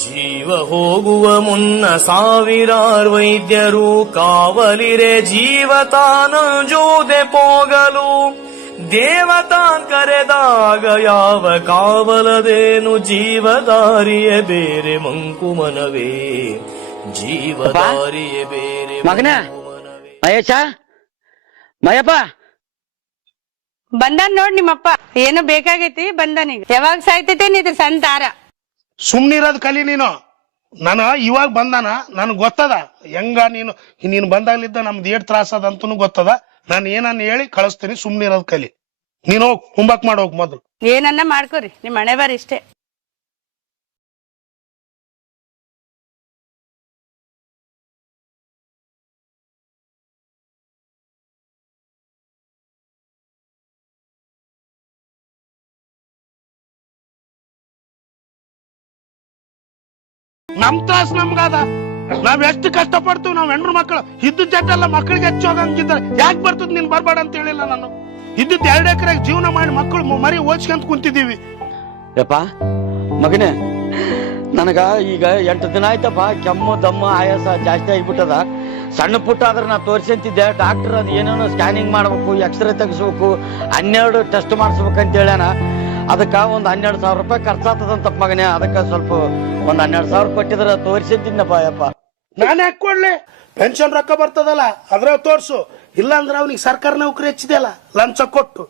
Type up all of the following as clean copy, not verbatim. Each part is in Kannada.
ಜೀವ ಹೋಗುವ ಮುನ್ನ ಸಾವಿರಾರು ವೈದ್ಯರು ಕಾವಲಿರೆ ಜೀವ ತಾನಂಜೂದೆ ಪೋಗಲು ದೇವತಾ ಕರೆದಾಗ ಯಾವ ಕಾವಲದೇನು ಜೀವದಾರಿಯ ಬೇರೆ ಮಂಕುಮನವೇ ಜೀವದಾರಿಯ ಬೇರೆ ಮಗನ ಮಹೇಶ ಮಯಪ್ಪ ಬಂದಾನ್ ನೋಡ್ ನಿಮ್ಮಪ್ಪ ಏನು ಬೇಕಾಗೈತಿ ಬಂದಾನೀಗ ಯಾವಾಗ ಸಾಯ್ತೈತೇನಿದ್ರ ಸಣ್ಣ ತಾರ ಸುಮ್ನಿರೋದ್ ಕಲಿ ನೀನು. ನಾನು ಇವಾಗ ಬಂದಾನ ನನಗ್ ಗೊತ್ತದ ಹೆಂಗ ನೀನು ಬಂದಾಗ್ಲಿದ್ದ ನಮ್ದು ಏಟ್ ತ್ರಾಸ ಅದಂತೂ ಗೊತ್ತದ. ನಾನು ಏನನ್ನ ಹೇಳಿ ಕಳಿಸ್ತೀನಿ, ಸುಮ್ನಿರೋದ್ ಕಲಿ. ನೀನ್ ಹೋಗ್ ಹುಂಬಾಕ್ ಮಾಡೋಗ್ ಮೊದಲು. ಏನನ್ನ ಮಾಡ್ಕೋರಿ ನಿಮ್ ಮನೆ ಬಾರಿ ಇಷ್ಟೇ. ನಮ್ ತ್ರಾಸ ನಮ್ಗಾದ. ನಾವ್ ಎಷ್ಟು ಕಷ್ಟ ಪಡ್ತೀವಿ ನಾವ್ ಹೆಣ್ಣು ಮಕ್ಕಳು. ಇದ್ದ ಜಟ್ಟೆಲ್ಲ ಮಕ್ಕಳಿಗೆ ಹೆಚ್ಚೋಗಂಗಿದ್ರೆ ಯಾಕೆ ಬರ್ತದ ನೀನ್ ಬರ್ಬೇಡ ಅಂತ ಹೇಳಿಲ್ಲ ನಾನು. ಇದ್ದದ್ 2 ಎಕರೆ ಜೀವನ ಮಾಡಿ ಮಕ್ಕಳು ಮರಿ ಓದ್ಸ್ಕೊಂತ ಕುಂತಿದೀವಿ. ಯಪ್ಪ ಮಗನೇ, ನನಗ ಈಗ 8 ದಿನ ಆಯ್ತಪ್ಪ, ಕೆಮ್ಮು ದಮ್ಮ ಆಯಾಸ ಜಾಸ್ತಿ ಆಗಿಬಿಟ್ಟದ. ಸಣ್ಣ ಪುಟ್ಟ ಆದ್ರೆ ನಾ ತೋರಿಸಂತಿದ್ದೆ. ಡಾಕ್ಟರ್ ಅದು ಏನೇನೋ ಸ್ಕ್ಯಾನಿಂಗ್ ಮಾಡ್ಬೇಕು, ಎಕ್ಸ್ರೇ ತೆಗಿಸ್ಬೇಕು, 12 ಟೆಸ್ಟ್ ಮಾಡಿಸ್ಬೇಕಂತ ಹೇಳ್ಯಾನ. ಅದಕ್ಕ ಒಂದ್ 12,000 ರೂಪಾಯಿ ಖರ್ಚಾಗ್ತದಂತಪ್ಪ ಮಗನೇ. ಅದಕ್ಕ ಸ್ವಲ್ಪ ಒಂದ್ 12,000 ಕೊಟ್ಟಿದ್ರ ತೋರಿಸಿದ್ದೀನಪ್ಪ. ಯಪ್ಪ ನಾನು ಯಾಕೆ ಕೊಡ್ಲಿ? ಪೆನ್ಷನ್ ರೊಕ್ಕ ಬರ್ತದಲ್ಲ ಅದ್ರ ತೋರ್ಸು. ಇಲ್ಲಾಂದ್ರೆ ಅವನಿಗೆ ಸರ್ಕಾರ ನೌಕರಿ ಹೆಚ್ಚಿದೆಯಲ್ಲ ಲಂಚ ಕೊಟ್ಟು,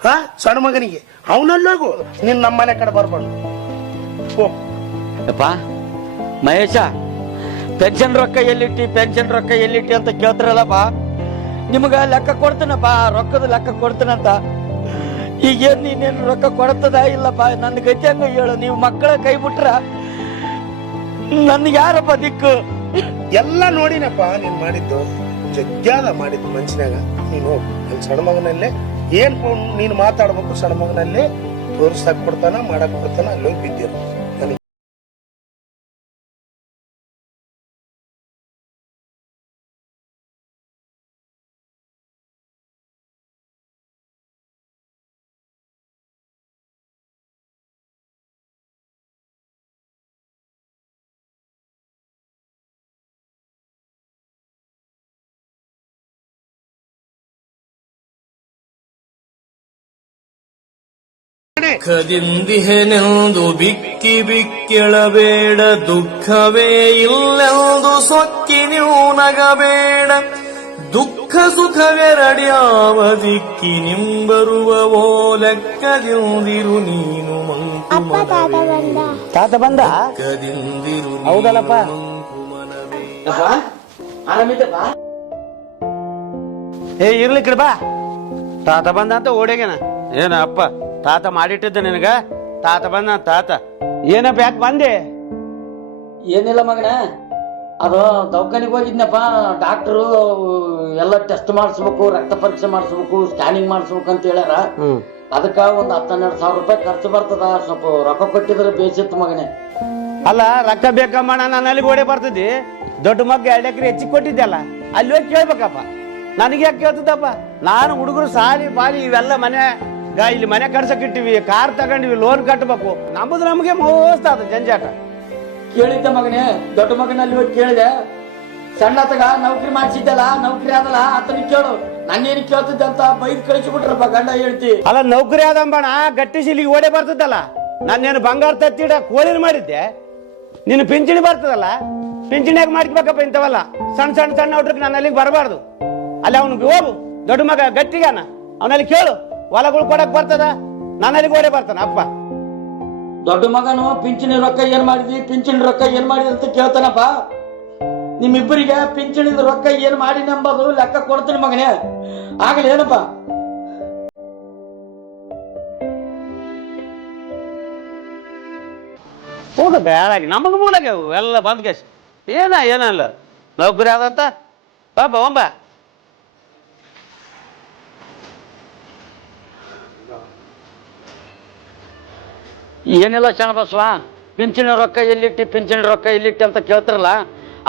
ಹಾ ಸಣ್ಣ ಮಗನಿಗೆ ಅವನಲ್ಲೋಗು. ನೀನ್ ನಮ್ಮ ಮನೆ ಕಡೆ ಬರ್ಬಾರ್ದು. ಯಪ್ಪ ಮಹೇಶ, ಪೆನ್ಷನ್ ರೊಕ್ಕ ಎಲ್ಲಿಟ್ಟಿ ಅಂತ ಕೇಳ್ತಾರಲ್ಲಪ್ಪ. ನಿಮ್ಗ ಲೆಕ್ಕ ಕೊಡ್ತೀನಪ್ಪ, ರೊಕ್ಕದ ಲೆಕ್ಕ ಕೊಡ್ತೀನಂತ. ಈಗೇನ್ ನೀನೇನು ರೊಕ್ಕ ಕೊಡ್ತದ ಇಲ್ಲಪ್ಪ? ನನ್ನ ಗತಿ ಹಂಗ ಹೇಳು. ನೀವು ಮಕ್ಕಳ ಕೈ ಬಿಟ್ರ ನನ್ಗೆ ಯಾರಪ್ಪ ದಿಕ್ಕು? ಎಲ್ಲ ನೋಡಿನಪ್ಪ ನೀನ್ ಮಾಡಿದ್ದು. ಜಗ್ಗ್ಯಾದ ಮಾಡಿದ್ದು ಮನ್ಸಿನಾಗ. ನೀನು ನನ್ ಸಣ್ಣ ಮಗನಲ್ಲೇ ಏನ್ ನೀನು ಮಾತಾಡ್ಬೇಕು, ಸಣ್ಣ ಮಗನಲ್ಲೇ ತೋರಿಸಕ್ ಕೊಡ್ತಾನ, ಮಾಡಕ್ ಕೊಡ್ತಾನ, ಅಲ್ಲೋಗಿ ಬಿದ್ದಿರ. ದುಃಖದಿಂದಿಹೆನೆಂದು ಬಿಕ್ಕಿ ಬಿಕ್ಕೆಳಬೇಡ, ದುಃಖವೇ ಇಲ್ಲೆಂದು ಸೊಕ್ಕಿ ನೀವು ನಗಬೇಡ. ದುಃಖ ಸುಖವೆರಡ್ಯಾವ ದಿಕ್ಕಿ ನಿಂಬರುವವೋ ಲೆಕ್ಕದಿಂದಿರು ನೀನು ಮಂಕುಮನವೇ. ತಾತ ಬಂದ ಲೆಕ್ಕದಿಂದಿರು ಹೌದಲ್ಲಪ್ಪ. ಮಂಕುಮನವೇ. ಆರಾಮಿದ್ದಪ್ಪ? ಏ ಇರ್ಲಿ ಕಡೆ ಬಾ. ತಾತ ಬಂದ ಅಂತ ಓಡೇಗೇನ? ಏನ ಅಪ್ಪ ತಾತ ಮಾಡಿಟ್ಟಿದ್ದ ನಿನಗ? ತಾತ ಬಂದ ತಾತ. ಏನಪ್ಪ ಯಾಕೆ ಬಂದೆ? ಏನಿಲ್ಲ ಮಗನ, ಅದು ದವಾಖಾನಿಗೆ ಹೋಗಿದ್ನಪ್ಪ. ಡಾಕ್ಟರು ಎಲ್ಲ ಟೆಸ್ಟ್ ಮಾಡಿಸ್ಬೇಕು, ರಕ್ತ ಪರೀಕ್ಷೆ ಮಾಡಿಸ್ಬೇಕು, ಸ್ಕ್ಯಾನಿಂಗ್ ಮಾಡಿಸ್ಬೇಕು ಅಂತ ಹೇಳ್ಯಾರ. ಅದಕ್ಕ ಒಂದ್ 10-12 ರೂಪಾಯಿ ಖರ್ಚು ಬರ್ತದ. ಸ್ವಲ್ಪ ರೊಕ್ಕ ಕೊಟ್ಟಿದ್ರೆ ಬೇಸಿತ್ತು ಮಗನೇ. ಅಲ್ಲ ರೊಕ್ಕ ಬೇಕಮ್ಮ, ನಾನು ಅಲ್ಲಿಗೆ ಓಡೇ ಬರ್ತಿದ್ದಿ. ದೊಡ್ಡ ಮಗ್ಗ 2 ಎಕರೆ ಹೆಚ್ಚಿಗೆ ಕೊಟ್ಟಿದ್ದಲ್ಲ, ಅಲ್ಲಿ ಹೋಗಿ ಕೇಳ್ಬೇಕಪ್ಪ. ನನಗೆ ಯಾಕೆ ಕೇಳ್ತದಪ್ಪ? ನಾನು ಹುಡುಗರು ಸಾಲಿ ಪಾಲಿ ಇವೆಲ್ಲ ಇಲ್ಲಿ ಮನೆ ಕಡ್ಸಕ್ ಇಟ್ಟಿವಿ, ಕಾರ್ ತಗೊಂಡಿವಿ, ಲೋನ್ ಕಟ್ಟಬೇಕು. ನಮಗೆ ಮೋಸ್ತ ಅದು ಜಂಜಾಟ. ಕೇಳಿದ್ದೆ ಮಗನೇ, ದೊಡ್ಡ ಮಗನಲ್ಲಿ ಹೋಗಿ ಕೇಳಿದೆ. ಸಣ್ಣತಗ ನೌಕರಿ ಮಾಡಿಸಿದ್ದಲ್ಲ, ನೌಕರಿ ಆದಲ್ಲ, ಆತನಿಗೆ ಕೇಳು. ನಾನೇನು ಕೇಳ್ತಿದ್ದೆ ಅಂತ ಬೈದ್ ಕಳಿಸಿಬಿಟ್ರಪ್ಪ ಗಂಡ ಹೇಳ್ತಿ. ಅಲ್ಲ ನೌಕರಿ ಆದಂಬಣ ಗಟ್ಟಿ ಶಿಲಿಗೆ ಓಡೇ ಬರ್ತದಲ್ಲ. ನಾನೇನು ಬಂಗಾರ ತತ್ತಿಡ ಕೋಳಿನ ಮಾಡಿದ್ದೆ. ನೀನು ಪಿಂಚಣಿ ಬರ್ತದಲ್ಲ, ಪಿಂಚಣಿಯಾಗ ಮಾಡ್ಕೋಬೇಕಪ್ಪ. ಇಂಥವಲ್ಲ ಸಣ್ಣ ಸಣ್ಣ ಸಣ್ಣ ಹುಡ್ರಿಗೆ ನಾನು ಅಲ್ಲಿಗೆ ಬರಬಾರ್ದು. ಅಲ್ಲಿ ಅವ್ನಿಗೆ ಹೋಗು, ದೊಡ್ಡ ಮಗ ಗಟ್ಟಿಗಾನ, ಅವನಲ್ಲಿ ಕೇಳು. ಹೊಲಗಳು ಕೊಡಕ್ ಬರ್ತದ, ನಾನಲ್ಲಿ ಓಡೇ ಬರ್ತಾನ ಅಪ್ಪ. ದೊಡ್ಡ ಮಗನು ಪಿಂಚಣಿ ರೊಕ್ಕ ಏನ್ ಮಾಡಿದ್ವಿ, ಪಿಂಚಣಿ ರೊಕ್ಕ ಏನ್ ಮಾಡಿದ್ವಿ ಅಂತ ಕೇಳ್ತಾನಪ್ಪ. ನಿಮ್ಮಿಬ್ಬರಿಗೆ ಪಿಂಚಣಿದ ರೊಕ್ಕ ಏನ್ ಮಾಡಿ ನಂಬೋದು ಲೆಕ್ಕ ಕೊಡ್ತೀನಿ ಮಗನೇ. ಆಗಲಿ ಏನಪ್ಪ? ಹೋಗ ಬೇಡಾಗಿ ನಮಗ ಮೂಲಾಗ ಎಲ್ಲ ಬಂದ್ ಕೇಸ್ ಏನಲ್ಲ ನೌಕರಿ ಆದಂತ ಬಾಬ ಒಂಬ. ಏನಿಲ್ಲ ಶರಣಬಸವ, ಪಿಂಚಣಿ ರೊಕ್ಕ ಎಲ್ಲಿಟ್ಟಿ ಅಂತ ಕೇಳ್ತಾರಲ್ಲ.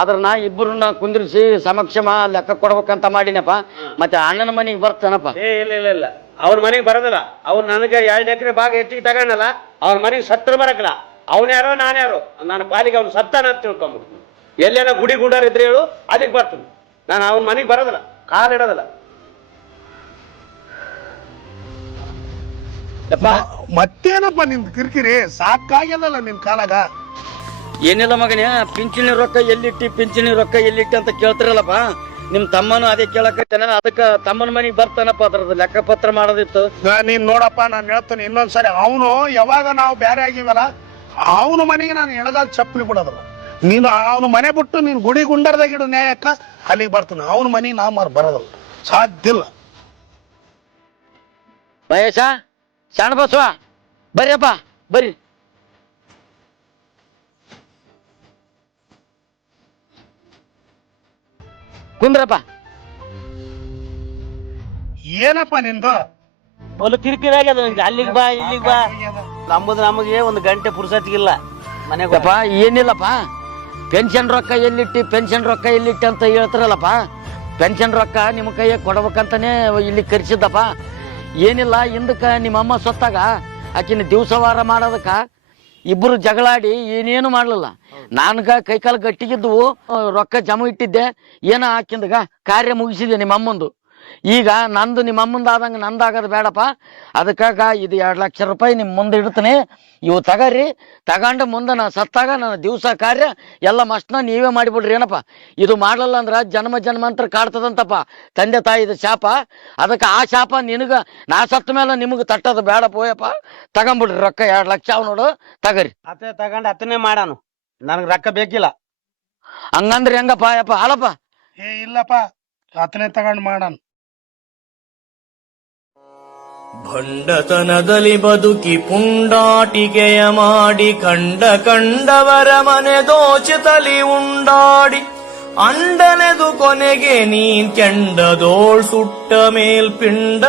ಅದ್ರ ನಾ ಇಬ್ಬರನ್ನ ಕುಂದ್ರಿಸಿ ಸಮಕ್ಷಮ ಲೆಕ್ಕ ಕೊಡ್ಬೇಕಂತ ಮಾಡಿನಪ್ಪ. ಮತ್ತೆ ಅಣ್ಣನ ಮನೆಗೆ ಬರ್ತಾನಪ್ಪ. ಇಲ್ಲ ಅವ್ರ ಮನೆಗೆ ಬರೋದಿಲ್ಲ. ಅವ್ರು ನನಗೆ 2 ಎಕರೆ ಭಾಗ ಹೆಚ್ಚಿಗೆ ತಗೊಂಡಲ್ಲ, ಅವ್ರ ಮನೆಗೆ 70 ಬರಕಲ್ಲ. ಅವನ್ಯಾರೋ ನಾನ್ಯಾರೋ ನನ್ನ ಪಾಲಿಗೆ ಅವ್ನು ಸತ್ತಾನ ಅಂತ ತಿಳ್ಕೊಂಬಿಡ್ತೀನಿ. ಎಲ್ಲೇನೋ ಗುಡಿ ಗುಂಡಾರ ಇದ್ರೆ ಹೇಳು, ಅದಕ್ಕೆ ಬರ್ತೀನಿ. ನಾನು ಅವನ ಮನೆಗೆ ಬರೋದಿಲ್ಲ, ಕಾಲಿಡೋದಿಲ್ಲ. ಮತ್ತೇನಪ್ಪ ನಿನ್ ಕಿರಿಕಿರಿ? ಸಾಕಾಗ್ಯದಲ್ಲ ನಿನ್ ಕಾಲಾಗ. ಏನಿಲ್ಲ ಮಗನೇ, ಪಿಂಚಣಿ ರೊಕ್ಕ ಎಲ್ಲಿಟ್ಟಿ ಅಂತ ಕೇಳ್ತಿರಲ್ಲಪ್ಪ. ನಿಮ್ ತಮ್ಮನು ಅದೇ ಕೇಳಕತ್ತಾನ, ಅದಕ್ಕ ತಮ್ಮನ ಮನೆಗೆ ಬರ್ತಾನಪ್ಪ. ಅದ್ರದ್ದು ಲೆಕ್ಕಪತ್ರ ಮಾಡೋದಿತ್ತು. ನೀನ್ ನೋಡಪ್ಪ, ನಾನು ಹೇಳ್ತೇನೆ ಇನ್ನೊಂದ್ಸರಿ. ಅವನು ಯಾವಾಗ ನಾವು ಬೇರೆ ಆಗಿವಲ್ಲ, ಅವನ ಮನೆಗೆ ನಾನು ಎಳಗಾಲ ಚಪ್ಪಲಿ ಬಿಡೋದಲ್ಲ. ನೀನು ಅವನ ಮನೆ ಬಿಟ್ಟು ನೀನು ಗುಡಿ ಗುಂಡರ್ದಾಗ ಇಡು ನ್ಯಾಯಕ್ಕ, ಅಲ್ಲಿಗೆ ಬರ್ತಾನೆ. ಅವನ ಮನೆಗೆ ನಾ ಬರೋದಲ್ಲ, ಸಾಧ್ಯ ಇಲ್ಲ. ಮಹೇಶ, ಶಾಣ ಬಸವ, ಬರ್ರಿಯಪ್ಪ ಬರ್ರಿ. ಕುಂದ್ರಪ್ಪ. ಏನಪ್ಪ ನಿಂದು? ಒಂದು ಕಿರಿಕಿರಿ ಆಗ್ಯದ. ಅಲ್ಲಿಗೆ ಬಾ, ಇಲ್ಲಿಗೆ ಬಾ. ನಮಗೆ ಒಂದು ಗಂಟೆ ಪುರ್ಸತ್ತಿಗಿಲ್ಲ ಮನೆಗೆ. ಏನಿಲ್ಲಪ್ಪ, ಪೆನ್ಷನ್ ರೊಕ್ಕ ಎಲ್ಲಿಟ್ಟಿ ಅಂತ ಹೇಳ್ತಾರಲ್ಲಪ್ಪ. ಪೆನ್ಷನ್ ರೊಕ್ಕ ನಿಮ್ಮ ಕೈಯಾಗ ಕೊಡ್ಬೇಕಂತಾನೆ ಇಲ್ಲಿ ಕರ್ಸಿದ್ದಪ್ಪ. ಏನಿಲ್ಲ, ಹಿಂದಕ್ಕ ನಿಮ್ಮಮ್ಮ ಸೊತ್ತಾಗ ಆಕಿನ ದಿವಸವಾರ ಮಾಡೋದಕ್ಕ ಇಬ್ಬರು ಜಗಳಾಡಿ ಏನೇನು ಮಾಡ್ಲಿಲ್ಲ. ನಾನ್ಗ ಕೈಕಾಲು ಗಟ್ಟಿಗಿದ್ದವು, ರೊಕ್ಕ ಜಮ ಇಟ್ಟಿದ್ದೆ. ಏನೋ ಆಕಿಂದಗ ಕಾರ್ಯ ಮುಗಿಸಿದೆ ನಿಮ್ಮಮ್ಮಂದು. ಈಗ ನಂದು ನಿಮ್ಮಮ್ಮಂದು ಆದಂಗೆ ನಂದಾಗದು ಬೇಡಪ್ಪ. ಅದಕ್ಕಾಗ ಇದು 2 ಲಕ್ಷ ರೂಪಾಯಿ ನಿಮ್ಮ ಮುಂದೆ ಇಡ್ತೀನಿ. ಇವು ತಗರಿ, ತಗೊಂಡು ಮುಂದೆ ನಾ ಸತ್ತಾಗ ನನ್ನ ದಿವಸ ಕಾರ್ಯ ಎಲ್ಲ ಮಸ್ಟ್ನ ನೀವೇ ಮಾಡಿಬಿಡ್ರಿ. ಏನಪ್ಪ ಇದು ಮಾಡಲ್ಲ ಅಂದ್ರೆ ಜನ್ಮಾಂತರ ಕಾಡ್ತದಂತಪ್ಪ ತಂದೆ ತಾಯಿದ ಶಾಪ. ಅದಕ್ಕೆ ಆ ಶಾಪ ನಿನಗ ನಾ ಸತ್ತ ಮೇಲೆ ನಿಮಗೆ ತಟ್ಟದು ಬೇಡ ಪೋಯಪ್ಪ. ತಗೊಂಬಿಡ್ರಿ ರೊಕ್ಕ 2 ಲಕ್ಷ ಅವ್ ನೋಡು, ತಗರಿ. ಅತ್ತೆ ತಗೊಂಡು ಅತ್ತನೇ ಮಾಡಾನು, ನನಗೆ ರೊಕ್ಕ ಬೇಕಿಲ್ಲ. ಹಂಗಂದ್ರೆ ಹೆಂಗಪ್ಪ ಯಪ್ಪ? ಅಲ್ಲಪ್ಪ, ಇಲ್ಲಪ್ಪ, ಆತನೇ ತಗೊಂಡು ಮಾಡಾನ. ಭಂಡತನದಲ್ಲಿ ಬದುಕಿ ಪುಂಡಾಟಿಕೆಯ ಮಾಡಿ ಕಂಡವರ ಮನೆ ದೋಚಿತಲಿ ಉಂಡಾಡಿ ಅಂಡನೆದು ಕೊನೆಗೆ ನೀನ್ ಕೆಂಡದೋಳ್ ಸುಟ್ಟ ಮೇಲ್ ಪಿಂಡ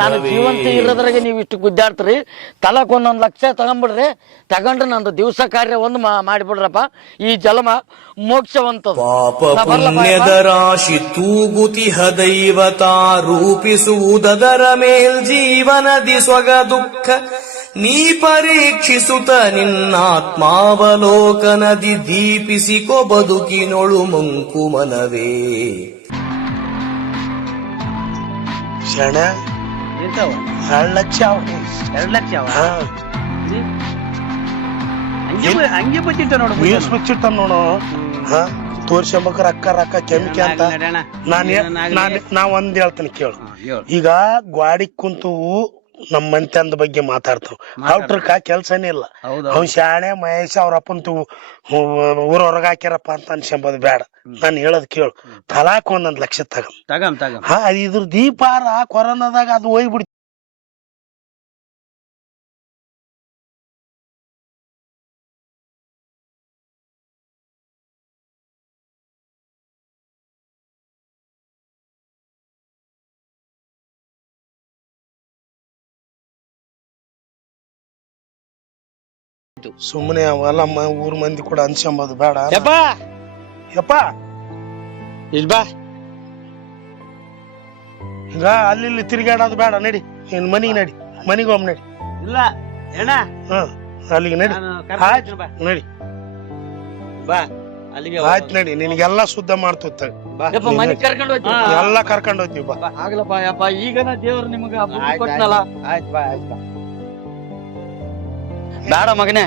ನಾನು ಜೀವಂತ ಇರೋದ್ರಾಗೆ ನೀವು ಇಷ್ಟು ಗುದ್ದಾಡ್ತೀರಿ. ತಲಕ್ 1 ಲಕ್ಷ ತಗೊಂಡ್ಬಿಡ್ರಿ. ತಗೊಂಡ್ರೆ ನಂದು ದಿವಸ ಕಾರ್ಯ ಒಂದು ಮಾಡಿಬಿಡ್ರಪ್ಪ. ಈ ಜಲಮ ಮೋಕ್ಷವಂತ. ಪಾಪ ಪುಣ್ಯದ ರಾಶಿ ತೂಗುತಿಹ ದೈವತ ರೂಪಿಸುವುದರ ಮೇಲ್ ಜೀವನದಿ ಸ್ವಗ ದುಃಖ ನೀ ಪರೀಕ್ಷಿಸುತ್ತ ನಿನ್ನಾತ್ಮಾವಲೋಕನದಿ ದೀಪಿಸಿಕೊ ಬದುಕಿನೊಳು ಮಂಕುಮನವೇ. ಶಣ 2 ಲಕ್ಷ. 2 ಲಕ್ಷ ಹಂಗೆ ಬಚ್ಚಿಟ್ಟ ನೋಡು, ಮುಚ್ಚಿಟ್ಟ ನೋಡು. ತೋರ್ಸ್ಕೊಂಬಕ ರೊಕ್ಕ ಕೆಮಿಕೆ ಅಂತ. ನಾ ಒಂದ್ ಹೇಳ್ತೀನಿ ಕೇಳು. ಈಗ ಗಾಡಿ ಕುಂತು ನಮ್ಮ ಮಂತ್ಯಂದ ಬಗ್ಗೆ ಮಾತಾಡ್ತಾವ. ಔಟ್ರಕ್ಕ ಕೆಲ್ಸನೇ ಇಲ್ಲ. ಅವ್ನ್ ಶಾಣೆ ಮಹೇಶ ಅವ್ರ ಅಪ್ಪಂತು ಊರ ಹೊರಗ ಹಾಕ್ಯಾರಪ್ಪ ಅಂತ ಅನ್ಸ್ಕೊಂಬೋದು ಬೇಡ. ನಾನು ಹೇಳದ್ ಕೇಳು. ತಲಾಕ್ 1 ಲಕ್ಷ ತಗಮ್. ಇದ್ರ ದೀಪಾರ ಕೊರೋನಾದಾಗ ಅದು ಹೋಗ್ಬಿಡ್ತು. ಸುಮ್ಮನೆ ಅವೆಲ್ಲ ಊರ್ ಮಂದಿ ಕೂಡ ಅನ್ಸ್ಕೊಂಬೋದು ಬೇಡ. ಯಪ್ಪ ಇಲ್ಬಾ, ಈಗ ಅಲ್ಲಿ ತಿರ್ಗಾಡೋದು ಬೇಡ. ನಡಿ ನಿನ್ ಮನಿಗ್ ನಡಿ, ಮನಿಗೊಮ್ಮೆ ನಡಿ. ಇಲ್ಲ ಅಣ್ಣ, ಅಲ್ಲಿಗೆ ನಡಿ. ನಡಿ ಬಾ ಅಲ್ಲಿಗೆ. ಆಯ್ತು ನಡಿ, ನಿನಗೆಲ್ಲ ಶುದ್ಧ ಮಾಡ್ತೋತ ಮನೆಗೆ ಕರ್ಕೊಂಡು ಹೋಗ್ತೀನಿ. ಎಲ್ಲ ಕರ್ಕೊಂಡು ಹೋಗ್ತೀವಿ. ಬಾ. ಆಗ್ಲಪ್ಪ ಯಪ್ಪ, ಈಗನ ದೇವ್ರು ನಿಮಗ ಕೊಟ್ಟನಲ್ಲ. ಆಯ್ತು ಬಾ, ಆಯ್ತು ಬಾ. ಬೇಡ ಮಗನೇ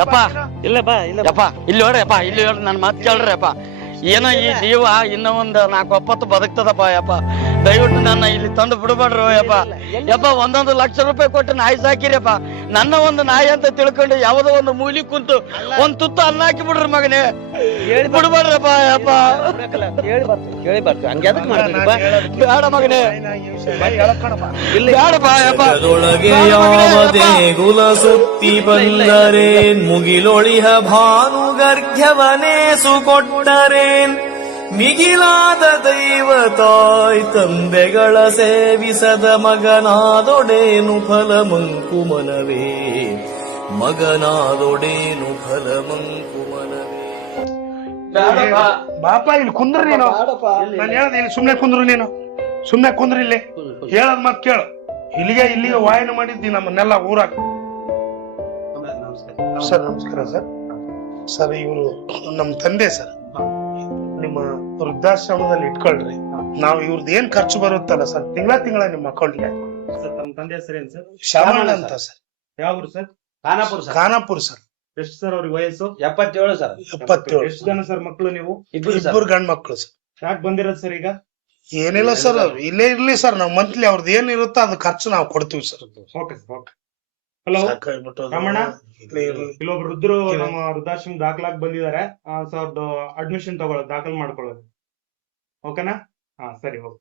ಯಪ್ಪ. ಇಲ್ಲ ಬಾ, ಇಲ್ಲ ಯಪ್ಪ, ಇಲ್ಲಿ ನೋಡ್ರಪ್ಪ, ಇಲ್ಲಿ ನೋಡ್ರಿ, ನನ್ನ ಮಾತು ಕೇಳ್ರಪ್ಪ. ಏನೋ ಈ ಜೀವ ಇನ್ನೂ ಒಂದು 4 ಒಪ್ಪತ್ತು ಬದುಕ್ತದಪ್ಪ ಯಪ್ಪ. ದಯವಿಟ್ಟು ನನ್ನ ಇಲ್ಲಿ ತಂದು ಬಿಡಬೇಡ್ರು ಯಪ್ಪ. 1 ಲಕ್ಷ ರೂಪಾಯಿ ಕೊಟ್ಟು ನಾಯಿ ಸಾಕಿರಪ್ಪ. ನನ್ನ ಒಂದು ನಾಯಿ ಅಂತ ತಿಳ್ಕೊಂಡು ಯಾವ್ದೋ ಒಂದು ಮೂಲಿ ಕುಂತು ಒಂದ್ ತುತ್ತು ಅನ್ನ ಹಾಕಿ ಬಿಡ್ರಿ ಮಗನೇ. ಬಿಡ್ಬೇಡ್ರಪ್ಪ ಯಪ್ಪ. ಬೇಡ ಮಗನೇ, ಬೇಡಪ್ಪ ಯಪ್ಪ. ಜಗದೊಳಗೆ ಯಾವ ದೇಗುಲ ಸುತ್ತಿ ಬಂದರೇನ್ ಮುಗಿಲೊಳಿಹ ಭಾನುಗರ್ಘ್ಯವನೇಸು ಕೊಟ್ಟರೇನ್ ಮಿಗಿಲಾದ ದೈವ ತಾಯ್ ತಂದೆಗಳ ಸೇವಿಸದ ಮಗನಾದೊಡೇನು ಫಲ ಮಂಕುಮನವೇ. ಮಗನಾದೊಡೇನು ಫಲ ಮಂಕುಮನವೇ. ಬಾಪ ಇಲ್ಲಿ ಕುಂದ್ರ ನೀನು. ನಾನು ಹೇಳದ್ ಇಲ್ಲಿ ಸುಮ್ನೆ ಕುಂದ್ರು ನೀನು. ಸುಮ್ನೆ ಕುಂದ್ರಿ ಇಲ್ಲಿ. ಹೇಳದ್ ಮತ್ ಕೇಳು. ಇಲ್ಲಿಗೆ ವಾಯನ ಮಾಡಿದ್ದಿ ನಮ್ಮನ್ನೆಲ್ಲ ಊರಾಗ. ಸರ್ ನಮಸ್ಕಾರ ಸರ್. ಸರ್ ಇವರು ನಮ್ ತಂದೆ ಸರ್. ನಿಮ್ಮ ವೃದ್ಧಾಶ್ರಮದಲ್ಲಿ ಇಟ್ಕೊಳ್ರಿ. ನಾವು ಇವ್ರದ್ದು ಏನ್ ಖರ್ಚು ಬರುತ್ತಲ್ಲ ಸರ್, ತಿಂಗಳ ನಿಮ್ಮ ಅಕೌಂಟ್ಗೆ. ಸರ್ ತಮ್ಮ ತಂದೆ ಹೆಸರೇನು ಸರ್? ಶಾಮಣ್ಣ ಅಂತ ಸರ್. ಯಾವ ಊರು sir? Khanapur sir. Khanapur sir. ಎಷ್ಟು ಸರ್ ಅವ್ರಿಗೆ ವಯಸ್ಸು? 77 ಸರ್. 77. ಎಷ್ಟು ಜನ ಸರ್ ಮಕ್ಕಳು ನೀವು? ಇಬ್ಬರು ಗಂಡ್ ಮಕ್ಳು ಸರ್. ಯಾಕೆ ಬಂದಿರೋದು ಸರ್ ಈಗ? ಏನಿಲ್ಲ ಸರ್, ಇಲ್ಲೇ ಇರ್ಲಿ ಸರ್. ನಾವ್ ಮಂತ್ಲಿ ಅವ್ರದ್ದು ಏನ್ ಇರುತ್ತೋ ಅದ್ ಖರ್ಚು ನಾವು ಕೊಡ್ತೀವಿ sir. Okay sir, okay. Hello Ramana, ಇಲ್ಲೊಬ್ರು ವೃದ್ಧರು ನಮ್ಮ ವೃದ್ಧಾಶ್ರಮ ದಾಖಲಾಗಿ ಬಂದಿದ್ದಾರೆ. ಸೊ ಅವ್ರದ್ದು ಅಡ್ಮಿಷನ್ ತಗೊಳ್ಳೋದು, ದಾಖಲು ಮಾಡ್ಕೊಳ್ಳೋದು. ಓಕೆನಾ? ಹಾ ಸರಿ, ಹೋಗಿ.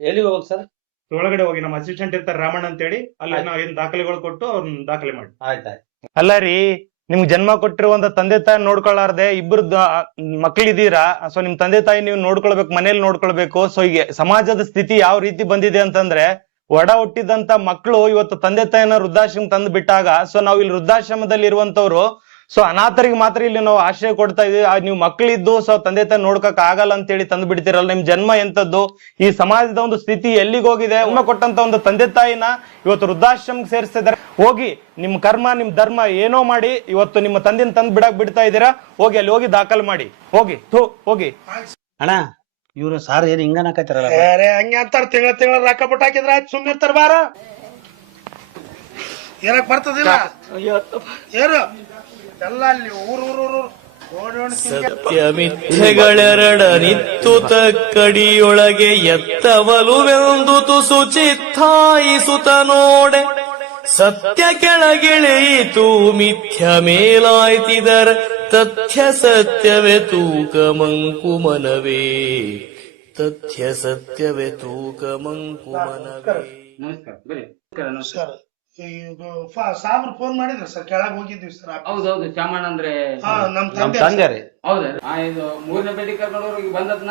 ಎಲ್ಲಿಗೆ ಹೋಗ್ ಸರ್? ಒಳಗಡೆ ಹೋಗಿ ನಮ್ಮ ಅಸಿಸ್ಟೆಂಟ್ ಇರ್ತಾರೆ ರಾಮಣ್ಣ ಅಂತ ಹೇಳಿ, ಅಲ್ಲಿ ನಾವು ಏನ್ ದಾಖಲೆಗಳು ಕೊಟ್ಟು ಅವ್ರನ್ನ ದಾಖಲೆ ಮಾಡಿ. ಆಯ್ತಾಯ್ತು. ಅಲ್ಲ ರೀ, ನಿಮ್ಗೆ ಜನ್ಮ ಕೊಟ್ಟಿರುವಂತ ತಂದೆ ತಾಯಿ ನೋಡ್ಕೊಳ್ಳಾರ್ದೆ ಇಬ್ರು ಮಕ್ಳಿದೀರಾ. ಸೊ ನಿಮ್ ತಂದೆ ತಾಯಿ ನೀವು ನೋಡ್ಕೊಳ್ಬೇಕು, ಮನೇಲಿ ನೋಡ್ಕೊಳ್ಬೇಕು. ಸೊ ಈಗ ಸಮಾಜದ ಸ್ಥಿತಿ ಯಾವ ರೀತಿ ಬಂದಿದೆ ಅಂತಂದ್ರೆ, ಒಡ ಹುಟ್ಟಿದಂತ ಮಕ್ಕಳು ಇವತ್ತು ತಂದೆ ತಾಯಿನ ವೃದ್ಧಾಶ್ರಮ ತಂದು ಬಿಟ್ಟಾಗ, ಸೊ ನಾವು ಇಲ್ಲಿ ವೃದ್ಧಾಶ್ರಮದಲ್ಲಿ ಇರುವಂತವ್ರು, ಸೊ ಅನಾಥರಿಗೆ ಮಾತ್ರ ಇಲ್ಲಿ ನಾವು ಆಶ್ರಯ ಕೊಡ್ತಾ ಇದೀವಿ. ನೀವು ಮಕ್ಕಳಿದ್ದು ಸೊ ತಂದೆ ತಾಯಿ ನೋಡ್ಕಕ್ ಆಗಲ್ಲ ಅಂತ ಹೇಳಿ ತಂದು ಬಿಡ್ತಿರಲ್ಲ. ನಿಮ್ ಜನ್ಮ ಎಂತದ್ದು? ಈ ಸಮಾಜದ ಒಂದು ಸ್ಥಿತಿ ಎಲ್ಲಿಗೆ ಹೋಗಿದೆ? ಜನ್ಮ ಕೊಟ್ಟಂತ ಒಂದು ತಂದೆ ತಾಯಿನ ಇವತ್ತು ವೃದ್ಧಾಶ್ರಮಕ್ಕೆ ಸೇರಿಸ್ತಿದ್ದಾರೆ. ಹೋಗಿ ನಿಮ್ ಕರ್ಮ ನಿಮ್ ಧರ್ಮ ಏನೋ ಮಾಡಿ ಇವತ್ತು ನಿಮ್ಮ ತಂದೆನ ತಂದು ಬಿಡ್ತಾ ಇದ್ದೀರಾ. ಹೋಗಿ ಅಲ್ಲಿ ಹೋಗಿ ದಾಖಲು ಮಾಡಿ, ಹೋಗಿ ಹೋಗಿ. ಅಣ್ಣ, ಇವ್ರು ಸಾರ್ ಏನ್ ಹಿಂಗನಕತ್ತಿರಲ್ಲ? ಹಂಗೆ ಅಂತಾರ. ತಿಂಗಳ ರೊಕ್ಕ ಬಿಟ್ಟು ಹಾಕಿದ್ರ ಆಯ್ತು, ಸುಮ್ಮನೆ ಇರ್ತಾರ. ಬಾರ ಏನಕ್ ಬರ್ತದಿಲ್ಲ ಏನು ಎಲ್ಲ ಅಲ್ಲಿ ಊರು ಸತ್ಯಮಿಥ್ಯಗಳೆರಡ ನಿತ್ತು ತಕ್ಕಡಿಯೊಳಗೆ ಎತ್ತವಲುವೆಂದು ತುಸು ಚಿತ್ತಾಯಿಸುತ್ತ ನೋಡೆ. ಸತ್ಯ ಕೆಳಗಿಳಿಯಿತು ಮಿಥ್ಯ ಮೇಲಾಯ್ತಿದರ ತಥ್ಯ ಸತ್ಯವೇ ತೂಕ ಮಂಕುಮನವೇ. ತಥ್ಯ ಸತ್ಯವೇ ತೂಕ ಮಂಕುಮನವೇ. ಸರ್. ಸಾಬ್ರು ಫೋನ್ ಮಾಡಿದ್ರ ಸರ್, ಕೆಳಗ್ ಹೋಗಿದ್ವಿ ಸರ್. ಹೌದೌದು, ಚಾಮಣ್ಣ ಅಂದ್ರೆ ನಮ್ ತಂದೆ ತಂದೆ. ರೀ. ಹೌದ? ಇದು 3ನೇ ಪೇಟೆ ಕರ್ಕೊಂಡವ್ರಿಗೆ ಬಂದದ್ನ.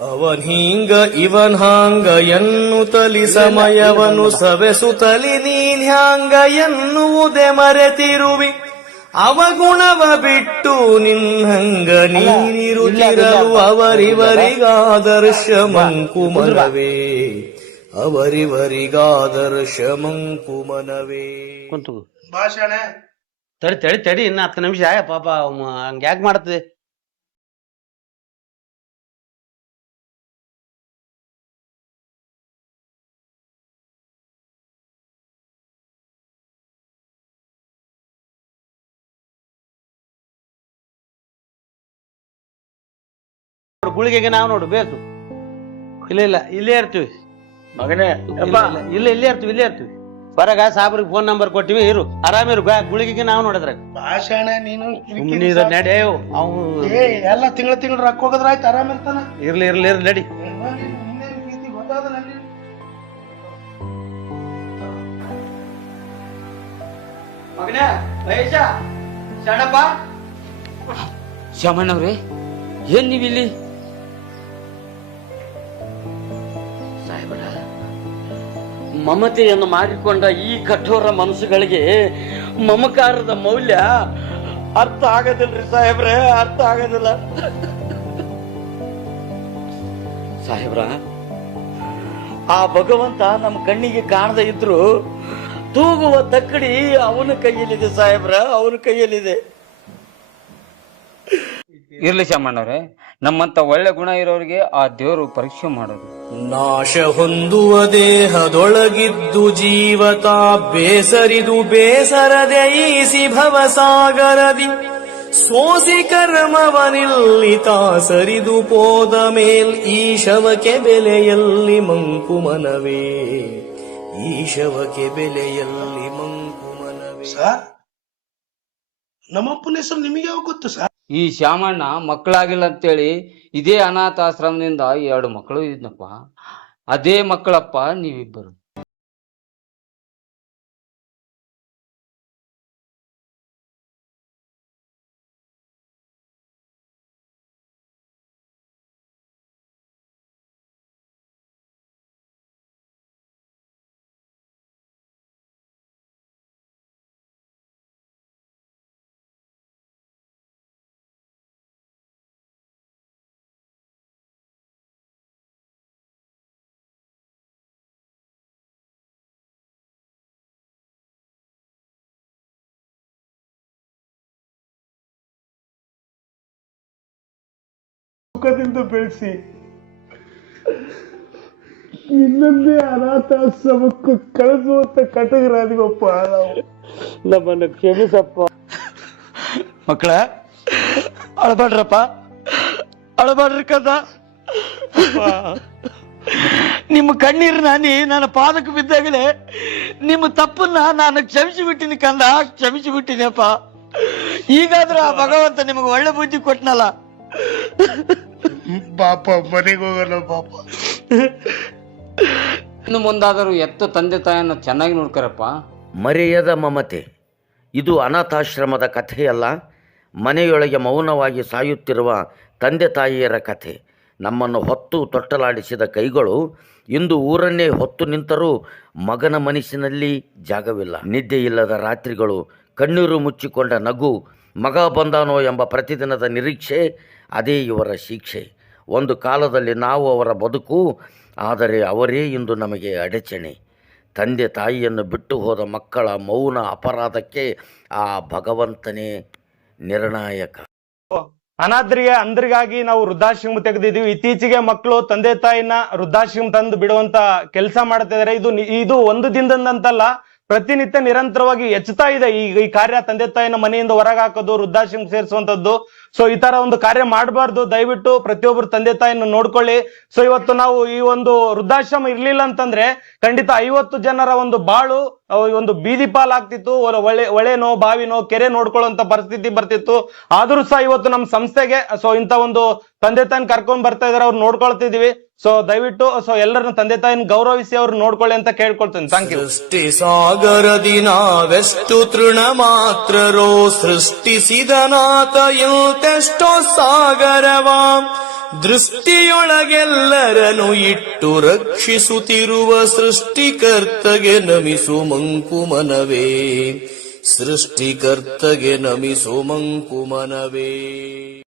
ಅವನ್ ಹಿಂಗ ಇವನ್ ಹಾಂಗ ಎನ್ನುತ್ತಲಿ ಸಮಯವನು ಸವೆಸುತ್ತಲಿ ನೀನ್ ಹ್ಯಾಂಗ ಎನ್ನುವುದೇ ಮರೆತಿರುವಿ. ಅವಗುಣವ ಬಿಟ್ಟು ನಿನ್ನಂಗ ನೀನಿರುತ್ತಿರಲು ಅವರಿವರಿಗಾದರ್ಶ ಮಂಕುಮನವೇ. ಅವರಿವರಿಗಾದರ್ಶ ಮಂಕುಮನವೇ. ಕುಂತು ಭಾಷಣ ತಡಿ ಇನ್ನ 10 ನಿಮಿಷ. ಪಾಪ ಹಂಗ ಯಾಕೆ ಮಾಡ್ತದೆ? ಗುಳಿಗೆಗೆ ನಾವು ನೋಡು ಬೇಕು. ಇಲ್ಲ ಇಲ್ಲೇ ಇರ್ತೀವಿ ಮಗನೇ, ಇಲ್ಲೇ ಇರ್ತೀವಿ. ಬರಗ ಸಾಬ್ರಿಗೆ ಫೋನ್ ನಂಬರ್ ಕೊಟ್ಟಿವಿ. ಇರು ಆರಾಮಿರು. ಗುಳಿಗೆಗೆ ನಾವು ನೋಡಿದ್ರ ಭಾಷಣ ನೀನು ನಡೆ. ಅವು ಎಲ್ಲ ತಿಂಗಳ ರೊಕ್ಕ ಹೋಗದ್ರ ಆಯ್ತು, ಆರಾಮ ಇರ್ತಾನ. ಇರ್ಲಿ ನಡಿ. ಮಗನೇ, ಮಹೇಶ, ಶರಣಪ್ಪ. ಚಾಮಣ್ಣವ್ರೆ, ಏನ್ ನೀವಿಲ್ಲಿ? ಸಾಹೇಬರ, ಮಮತೆಯನ್ನು ಮಾರಿಕೊಂಡ ಈ ಕಠೋರ ಮನಸ್ಸುಗಳಿಗೆ ಮಮಕಾರದ ಮೌಲ್ಯ ಅರ್ಥ ಆಗದಿಲ್ರಿ ಸಾಹೇಬ್ರೆ, ಅರ್ಥ ಆಗದಿಲ್ಲ. ಸಾಹೇಬ್ರ, ಆ ಭಗವಂತ ನಮ್ಮ ಕಣ್ಣಿಗೆ ಕಾಣದ ಇದ್ರು ತೂಗುವ ತಕ್ಕಡಿ ಅವನ ಕೈಯಲ್ಲಿದೆ ಸಾಹೇಬ್ರ, ಅವನ ಕೈಯಲ್ಲಿದೆ. ಇರ್ಲಿ ಚಾಮಣ್ಣವ್ರೆ, ನಮ್ಮಂತ ಒಳ್ಳೆ ಗುಣ ಇರೋರಿಗೆ ಆ ದೇವರು ಪರೀಕ್ಷೆ ಮಾಡೋದು. ನಾಶ ಹೊಂದುವ ದೇಹದೊಳಗಿದ್ದು ಜೀವತ ಬೇಸರಿದು ಬೇಸರದೆ ಈಸಿ ಭವಸಾಗರದಿ ಸೋಸಿ ಕರ್ಮವನಿಲ್ಲಿತ ಸರಿದು ಪೋದ ಮೇಲ್ ಈಶವಕ್ಕೆ ಬೆಲೆಯಲ್ಲಿ ಮಂಕುಮನವೇ. ಈಶವಕ್ಕೆ ಬೆಲೆಯಲ್ಲಿ ಮಂಕುಮನವೇ. ಸರ್, ನಮ್ಮಪ್ಪನ ಹೆಸರು ನಿಮಗೆ ಯಾವ ಗೊತ್ತು ಸರ್? ಈ ಶ್ಯಾಮಣ್ಣ ಮಕ್ಕಳಾಗಿಲ್ಲ ಅಂತೇಳಿ ಇದೇ ಅನಾಥಾಶ್ರಮದಿಂದ 2 ಮಕ್ಕಳು ಇದ್ನಪ್ಪ. ಅದೇ ಮಕ್ಕಳಪ್ಪ ನೀವಿಬ್ಬರು. ಸುಖದಿಂದ ಬೆಳೆಸಿ ನಿನ್ನನ್ನೇ ಅನಾಥಾಶ್ರಮಕ್ಕೂ ಕಳಿಸುವಂತ ಕಟಗರಾದಿವಪ್ಪ ನಾವು. ನಮ್ಮನ್ನು ಕ್ಷಮಿಸಪ್ಪ. ಮಕ್ಕಳ ಅಳಬಾಡ್ರಪ್ಪ, ಅಳಬಾಡ್ರಿ ಕದ. ನಿಮ್ಮ ಕಣ್ಣೀರು ನನ್ನ ಪಾದಕ್ಕೆ ಬಿದ್ದಾಗಲೇ ನಿಮ್ಮ ತಪ್ಪನ್ನ ನಾನು ಕ್ಷಮಿಸಿ ಬಿಟ್ಟಿನಿ ಕಂದ, ಕ್ಷಮಿಸಿ ಬಿಟ್ಟಿನಪ್ಪ. ಈಗಾದ್ರೂ ಆ ಭಗವಂತ ನಿಮಗೆ ಒಳ್ಳೆ ಬುದ್ಧಿ ಕೊಟ್ನಲ್ಲ. ಪಾಪ ಮನೆಗೆ ಹೋಗೋಣ ಪಾಪ. ಇನ್ನು ಮುಂದಾದರೂ ಎತ್ತು ತಂದೆ ತಾಯಿಯನ್ನು ಚೆನ್ನಾಗಿ ನೋಡ್ಕರಪ್ಪ. ಮರೆಯದ ಮಮತೆ. ಇದು ಅನಾಥಾಶ್ರಮದ ಕಥೆಯಲ್ಲ, ಮನೆಯೊಳಗೆ ಮೌನವಾಗಿ ಸಾಯುತ್ತಿರುವ ತಂದೆ ತಾಯಿಯರ ಕಥೆ. ನಮ್ಮನ್ನು ಹೊತ್ತು ತೊಟ್ಟಲಾಡಿಸಿದ ಕೈಗಳು ಇಂದು ಊರನ್ನೇ ಹೊತ್ತು ನಿಂತರೂ ಮಗನ ಮನಸ್ಸಿನಲ್ಲಿ ಜಾಗವಿಲ್ಲ. ನಿದ್ದೆಯಿಲ್ಲದ ರಾತ್ರಿಗಳು, ಕಣ್ಣೀರು ಮುಚ್ಚಿಕೊಂಡ ನಗು, ಮಗ ಬಂದಾನೋ ಎಂಬ ಪ್ರತಿದಿನದ ನಿರೀಕ್ಷೆ, ಅದೇ ಇವರ ಶಿಕ್ಷೆ. ಒಂದು ಕಾಲದಲ್ಲಿ ನಾವು ಅವರ ಬದುಕು, ಆದರೆ ಅವರೇ ಇಂದು ನಮಗೆ ಅಡಚಣೆ. ತಂದೆ ತಾಯಿಯನ್ನು ಬಿಟ್ಟು ಹೋದ ಮಕ್ಕಳ ಮೌನ ಅಪರಾಧಕ್ಕೆ ಆ ಭಗವಂತನೇ ನಿರ್ಣಾಯಕ. ಅನಾಥರಿಗೆ ಅಂದ್ರಿಗಾಗಿ ನಾವು ವೃದ್ಧಾಶ್ರಮ ತೆಗೆದಿದ್ದೀವಿ. ಇತ್ತೀಚೆಗೆ ಮಕ್ಕಳು ತಂದೆ ತಾಯಿನ ವೃದ್ಧಾಶ್ರಮ ತಂದು ಬಿಡುವಂತ ಕೆಲಸ ಮಾಡ್ತಾ ಇದಾರೆ. ಇದು ಒಂದು ದಿನದಂತಲ್ಲ, ಪ್ರತಿನಿತ್ಯ ನಿರಂತರವಾಗಿ ಹೆಚ್ಚುತ್ತಾ ಇದೆ ಈ ಕಾರ್ಯ. ತಂದೆ ತಾಯಿನ ಮನೆಯಿಂದ ಹೊರಗೆ ಹಾಕೋದು, ವೃದ್ಧಾಶ್ರಮ ಸೇರಿಸುವಂತದ್ದು. ಸೊ ಈ ತರ ಒಂದು ಕಾರ್ಯ ಮಾಡಬಾರ್ದು. ದಯವಿಟ್ಟು ಪ್ರತಿಯೊಬ್ಬರು ತಂದೆ ತಾಯಿನ ನೋಡ್ಕೊಳ್ಳಿ. ಸೊ ಇವತ್ತು ನಾವು ಈ ಒಂದು ವೃದ್ಧಾಶ್ರಮ ಇರ್ಲಿಲ್ಲ ಅಂತಂದ್ರೆ ಖಂಡಿತ 50 ಜನರ ಒಂದು ಬಾಳು ಒಂದು ಬೀದಿ ಪಾಲಾಗ್ತಿತ್ತು. ಒಳೆನೋ ಬಾವಿನೋ ಕೆರೆ ನೋಡ್ಕೊಳ್ಳುವಂತ ಪರಿಸ್ಥಿತಿ ಬರ್ತಿತ್ತು. ಆದ್ರೂ ಸಹ ಇವತ್ತು ನಮ್ಮ ಸಂಸ್ಥೆಗೆ ಸೊ ಇಂತ ಒಂದು ತಂದೆ ತಾಯಿನ ಕರ್ಕೊಂಡ್ ಬರ್ತಾ ಇದಾರೆ, ಅವ್ರು ನೋಡ್ಕೊಳ್ತಿದೀವಿ. ಸೊ ದಯವಿಟ್ಟು ಸೊ ಎಲ್ಲರನ್ನ ತಂದೆ ತಾಯಿನ ಗೌರವಿಸಿ ಅವ್ರು ನೋಡ್ಕೊಳ್ಳಿ ಅಂತ ಕೇಳ್ಕೊಳ್ತೀನಿ. Thank you. ಸೃಷ್ಟಿ ಸಾಗರದಿ ನಾವೆಷ್ಟು ತೃಣ ಮಾತ್ರರೋ, ಸೃಷ್ಟಿಸಿದನಾತ ಎಂತೆಷ್ಟೋ ಸಾಗರವಾಂ. ದೃಷ್ಟಿಯೊಳಗೆಲ್ಲರನು ಇಟ್ಟು ರಕ್ಷಿಸುತ್ತಿರುವ ಸೃಷ್ಟಿಕರ್ತಗೆ ನಮಿಸು ಮಂಕುಮನವೇ, ಸೃಷ್ಟಿಕರ್ತಗೆ ನಮಿಸು ಮಂಕುಮನವೇ.